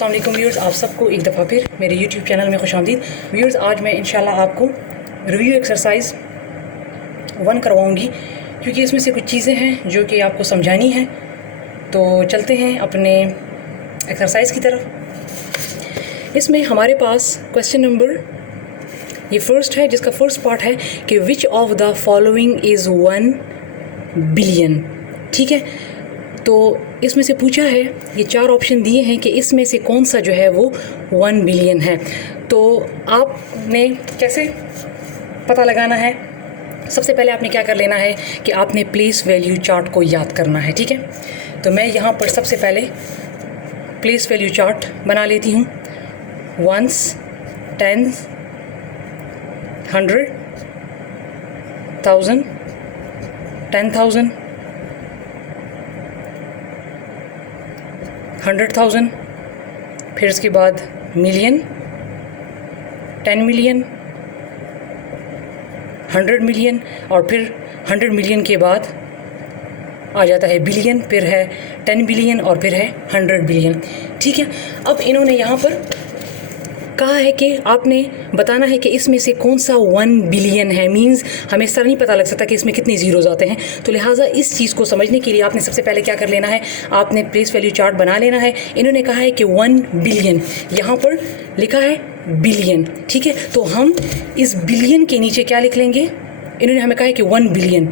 अस्सलाम वालेकुम व्यूअर्स, आप सबको एक दफ़ा फिर मेरे YouTube चैनल में खुशामदीद। व्यूअर्स, आज मैं इंशाल्लाह आपको रिव्यू एक्सरसाइज 1 करवाऊंगी क्योंकि इसमें से कुछ चीज़ें हैं जो कि आपको समझानी है। तो चलते हैं अपने एक्सरसाइज की तरफ। इसमें हमारे पास क्वेश्चन नंबर ये फर्स्ट है, जिसका फर्स्ट पार्ट है कि which of the following is 1 billion. ठीक है, तो इसमें से पूछा है, ये 4 ऑप्शन दिए हैं कि इसमें से कौन सा जो है वो 1 बिलियन है। तो आपने कैसे पता लगाना है? सबसे पहले आपने क्या कर लेना है कि आपने प्लेस वैल्यू चार्ट को याद करना है। ठीक है, तो मैं यहाँ पर सबसे पहले प्लेस वैल्यू चार्ट बना लेती हूँ। 1s, 10s, 100, 1000, 10,000, 100,000, फिर उसके बाद मिलियन, 10 मिलियन, 100 मिलियन, और फिर 100 मिलियन के बाद आ जाता है बिलियन, फिर है 10 बिलियन और फिर है 100 बिलियन। ठीक है, अब इन्होंने यहाँ पर कहा है कि आपने बताना है कि इसमें से कौन सा 1 बिलियन है। मींस हमें सर नहीं पता लग सकता कि इसमें कितने ज़ीरोज़ आते हैं। तो लिहाजा इस चीज़ को समझने के लिए आपने सबसे पहले क्या कर लेना है, आपने प्लेस वैल्यू चार्ट बना लेना है। इन्होंने कहा है कि 1 बिलियन, यहाँ पर लिखा है बिलियन। ठीक है, तो हम इस बिलियन के नीचे क्या लिख लेंगे? इन्होंने हमें कहा है कि 1 बिलियन,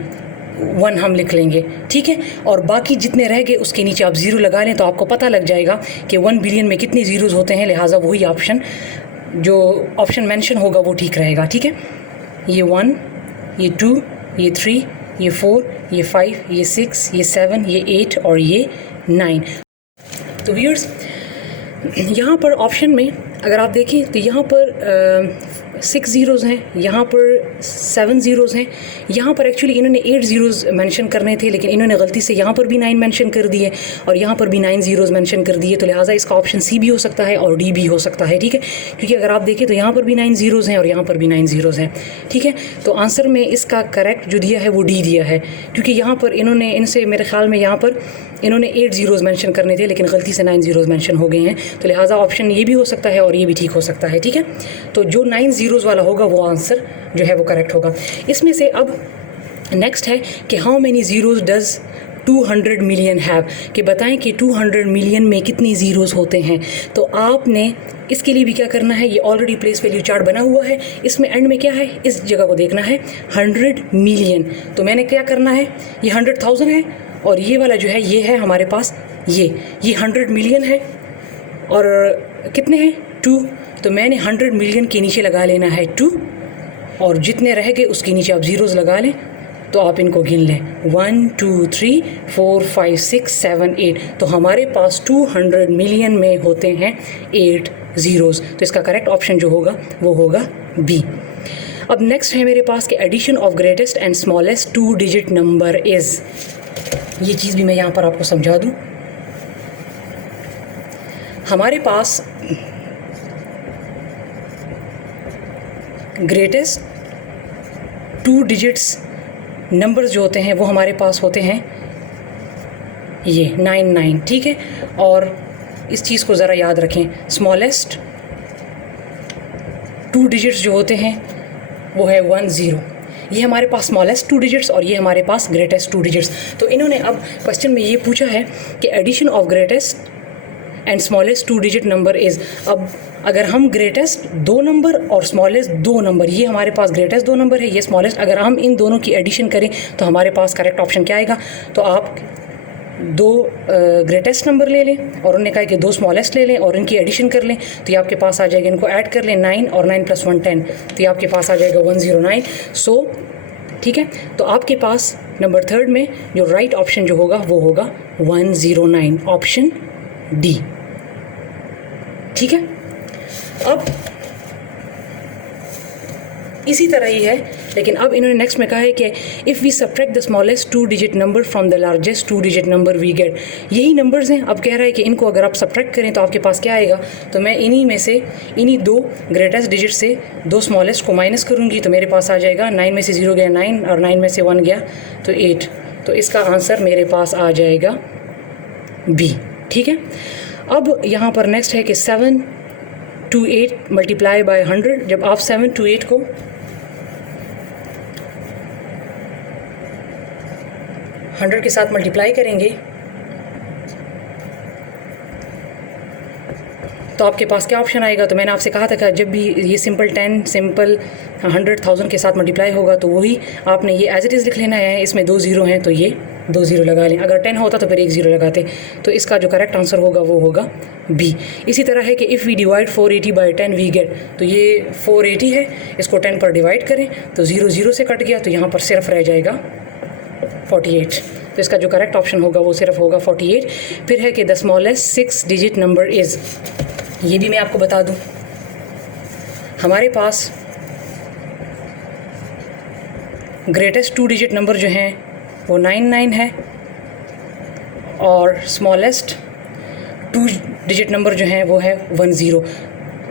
1 हम लिख लेंगे। ठीक है, और बाकी जितने रह गए उसके नीचे आप ज़ीरो लगा लें तो आपको पता लग जाएगा कि 1 बिलियन में कितने ज़ीरोज़ होते हैं। लिहाजा वही ऑप्शन, जो ऑप्शन मेंशन होगा वो ठीक रहेगा। ठीक है, ये 1, ये 2, ये 3, ये 4, ये 5, ये 6, ये 7, ये 8 और ये 9। तो व्यूअर्स, यहाँ पर ऑप्शन में अगर आप देखें तो यहाँ पर 6 ज़ीरोज़ हैं, यहाँ पर 7 ज़ीरोज़ हैं। यहाँ पर एक्चुअली इन्होंने 8 ज़ीरोज़ मेंशन करने थे, लेकिन इन्होंने गलती से यहाँ पर भी 9 मेंशन कर दिए और यहाँ पर भी 9 ज़ीरोज़ मेंशन कर दिए। तो लिहाजा इसका ऑप्शन सी भी हो सकता है और डी भी हो सकता है। ठीक है, क्योंकि अगर आप देखें तो यहाँ पर भी 9 ज़ीरोज़ हैं और यहाँ पर भी 9 ज़ीरोज़ हैं। ठीक है, तो आंसर में इसका करेक्ट जो दिया है वो डी दिया है, क्योंकि यहाँ पर इन्होंने इनसे मेरे ख्याल में यहाँ पर इन्होंने 8 ज़ीरोज़ मेंशन करने थे, लेकिन गलती से 9 ज़ीरोज़ मेंशन हो गए हैं। तो लिहाजा ऑप्शन ये भी हो सकता है और ये भी ठीक हो सकता है। ठीक है, तो जो 9 ज़ीरोज़ वाला होगा वो आंसर जो है वो करेक्ट होगा। इसमें से अब नेक्स्ट है कि how many zeros does 200 million have, कि बताएं कि 200 मिलियन में कितने ज़ीरोज़ होते हैं। तो आपने इसके लिए भी क्या करना है, ये ऑलरेडी प्लेस वैल्यू चार्ट बना हुआ है, इसमें एंड में क्या है, इस जगह को देखना है 100 मिलियन। तो मैंने क्या करना है, ये 100,000 है और ये वाला जो है ये है हमारे पास ये 100 मिलियन है और कितने हैं 2। तो मैंने 100 मिलियन के नीचे लगा लेना है 2 और जितने रह गए उसके नीचे आप ज़ीरोज़ लगा लें। तो आप इनको गिन लें 1 2 3 4 5 6 7 8। तो हमारे पास 200 मिलियन में होते हैं 8 ज़ीरोज़। तो इसका करेक्ट ऑप्शन जो होगा वो होगा बी। अब नेक्स्ट है मेरे पास कि addition of greatest and smallest 2 digit number is. ये चीज़ भी मैं यहाँ पर आपको समझा दूँ। हमारे पास ग्रेटेस्ट 2 डिजिट्स नंबर्स जो होते हैं वो हमारे पास होते हैं ये 99। ठीक है, और इस चीज़ को ज़रा याद रखें, स्मॉलेस्ट 2 डिजिट्स जो होते हैं वो है 10। ये हमारे पास स्मॉलेस्ट 2 डिजिट्स और ये हमारे पास ग्रेटेस्ट 2 डिजिट्स। तो इन्होंने अब क्वेश्चन में ये पूछा है कि addition of greatest and smallest 2 digit number is. अब अगर हम ग्रेटेस्ट 2 नंबर और स्मॉलेस्ट 2 नंबर, ये हमारे पास ग्रेटेस्ट 2 नंबर है, ये स्मॉलेस्ट, अगर हम इन दोनों की एडिशन करें तो हमारे पास करेक्ट ऑप्शन क्या आएगा। तो आप 2 ग्रेटेस्ट नंबर ले लें और उन्होंने कहा कि 2 स्मॉलेस्ट ले लें और इनकी एडिशन कर लें तो ये आपके पास आ जाएगा, इनको ऐड कर लें 9 और 9 + 1 10, तो ये आपके पास आ जाएगा 109। सो ठीक है, तो आपके पास नंबर 3 में जो राइट ऑप्शन जो होगा वो होगा 109, ऑप्शन डी। ठीक है, अब इसी तरह ही है, लेकिन अब इन्होंने नेक्स्ट में कहा है कि if we subtract the smallest 2 digit number from the largest 2 digit number we get. यही नंबर्स हैं। अब कह रहा है कि इनको अगर आप सब्ट्रैक्ट करें तो आपके पास क्या आएगा। तो मैं इन्हीं में से इन्हीं 2 ग्रेटेस्ट डिजिट से 2 स्मॉलेस्ट को माइनस करूँगी तो मेरे पास आ जाएगा 9 में से 0 गया 9 और 9 में से 1 गया तो 8। तो इसका आंसर मेरे पास आ जाएगा बी। ठीक है, अब यहाँ पर नेक्स्ट है कि 7 to 8 मल्टीप्लाई बाय 100। जब आप 7 to 8 को 100 के साथ मल्टीप्लाई करेंगे तो आपके पास क्या ऑप्शन आएगा। तो मैंने आपसे कहा था कि जब भी ये सिंपल 10 सिंपल 100,000 के साथ मल्टीप्लाई होगा तो वही आपने ये एज इट इज़ लिख लेना है। इसमें 2 ज़ीरो हैं तो ये 2 ज़ीरो लगा लें। अगर 10 होता तो फिर 1 ज़ीरो लगाते। तो इसका जो करेक्ट आंसर होगा वो होगा बी। इसी तरह है कि if we divide 480 by 10 we get, तो ये 480 है, इसको 10 पर डिवाइड करें तो 0 0 से कट गया, तो यहाँ पर सिर्फ रह जाएगा 48। तो इसका जो करेक्ट ऑप्शन होगा वो सिर्फ होगा 48। फिर है कि the smallest 6 digit number is, ये भी मैं आपको बता दूं। हमारे पास ग्रेटेस्ट 2 डिजिट नंबर जो हैं वो 99 है और स्मॉलेस्ट 2 डिजिट नंबर जो हैं वो है 10।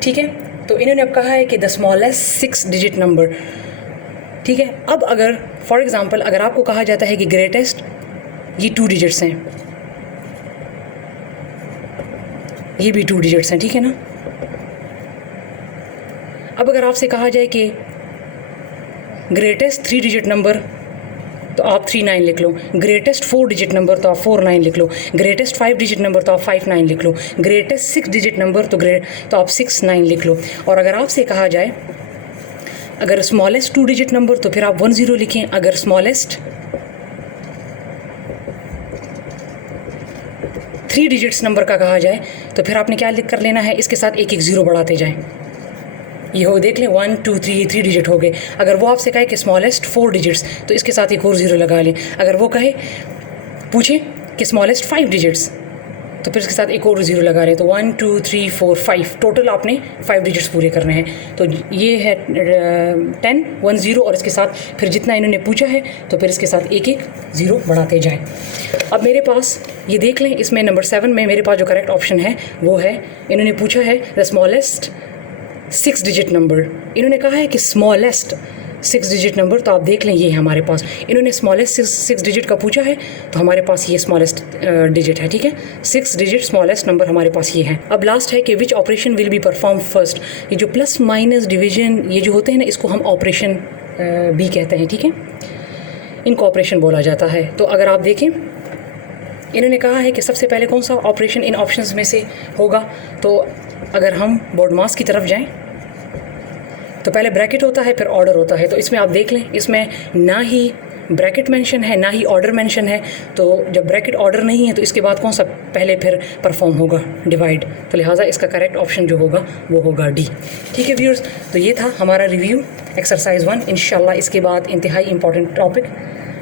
ठीक है, तो इन्होंने अब कहा है कि द स्मॉलेस्ट 6 डिजिट नंबर। ठीक है, अब अगर फॉर एग्ज़ाम्पल अगर आपको कहा जाता है कि ग्रेटेस्ट ये 2 डिजिट्स हैं, ये भी 2 डिजिट्स हैं, ठीक है ना। अब अगर आपसे कहा जाए कि ग्रेटेस्ट 3 डिजिट नंबर, तो आप 39 लिख लो। ग्रेटेस्ट 4 डिजिट नंबर तो आप 49 लिख लो। ग्रेटेस्ट 5 डिजिट नंबर तो आप 59 लिख लो। ग्रेटेस्ट 6 डिजिट नंबर तो आप 69 लिख लो। और अगर आपसे कहा जाए अगर स्मॉलेस्ट 2 डिजिट नंबर तो फिर आप 10 लिखें। अगर स्मॉलेस्ट 3 डिजिट्स नंबर का कहा जाए तो फिर आपने क्या लिख कर लेना है, इसके साथ एक एक ज़ीरो बढ़ाते जाएं। ये हो देख लें 1 2 3 डिजिट हो गए। अगर वो आपसे कहे कि स्मॉलेस्ट 4 डिजिट्स तो इसके साथ एक और ज़ीरो लगा लें। अगर वो कहे पूछे कि स्मॉलेस्ट 5 डिजिट्स तो फिर इसके साथ एक और ज़ीरो लगा लें। तो 1 2 3 4 5 टोटल आपने 5 डिजिट्स पूरे करने हैं। तो ये है 10 1 0 और इसके साथ फिर जितना इन्होंने पूछा है तो फिर इसके साथ एक एक ज़ीरो बढ़ाते जाएं। अब मेरे पास ये देख लें, इसमें नंबर 7 में मेरे पास जो करेक्ट ऑप्शन है वो है, इन्होंने पूछा है द स्मॉलेस्ट 6 डिजिट नंबर। इन्होंने कहा है कि स्मॉलेस्ट 6 डिजिट नंबर, तो आप देख लें ये है हमारे पास। इन्होंने स्मॉलेस्ट 6 डिजिट का पूछा है तो हमारे पास ये स्मॉलेस्ट डिजिट है। ठीक है, 6 डिजिट स्मॉलेस्ट नंबर हमारे पास ये है। अब लास्ट है कि which operation will be perform first. ये जो प्लस माइनस डिवीजन ये जो होते हैं ना, इसको हम ऑपरेशन बी कहते हैं। ठीक है, इनको ऑपरेशन बोला जाता है। तो अगर आप देखें इन्होंने कहा है कि सबसे पहले कौन सा ऑपरेशन इन ऑप्शंस में से होगा। तो अगर हम बोर्ड मास की तरफ जाएं तो पहले ब्रैकेट होता है फिर ऑर्डर होता है। तो इसमें आप देख लें, इसमें ना ही ब्रैकेट मेंशन है ना ही ऑर्डर मेंशन है। तो जब ब्रैकेट ऑर्डर नहीं है तो इसके बाद कौन सा पहले फिर परफॉर्म होगा, डिवाइड। तो लिहाजा इसका करेक्ट ऑप्शन जो होगा वो होगा डी। ठीक है व्यूअर्स, तो ये था हमारा रिव्यू एक्सरसाइज 1। इंशाल्लाह इसके बाद इंतहाई इंपॉर्टेंट टॉपिक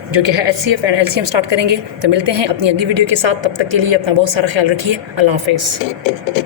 जो कि है HCF एंड LCM स्टार्ट करेंगे। तो मिलते हैं अपनी अगली वीडियो के साथ, तब तक के लिए अपना बहुत सारा ख्याल रखिए। अल्लाह हाफ़िज़।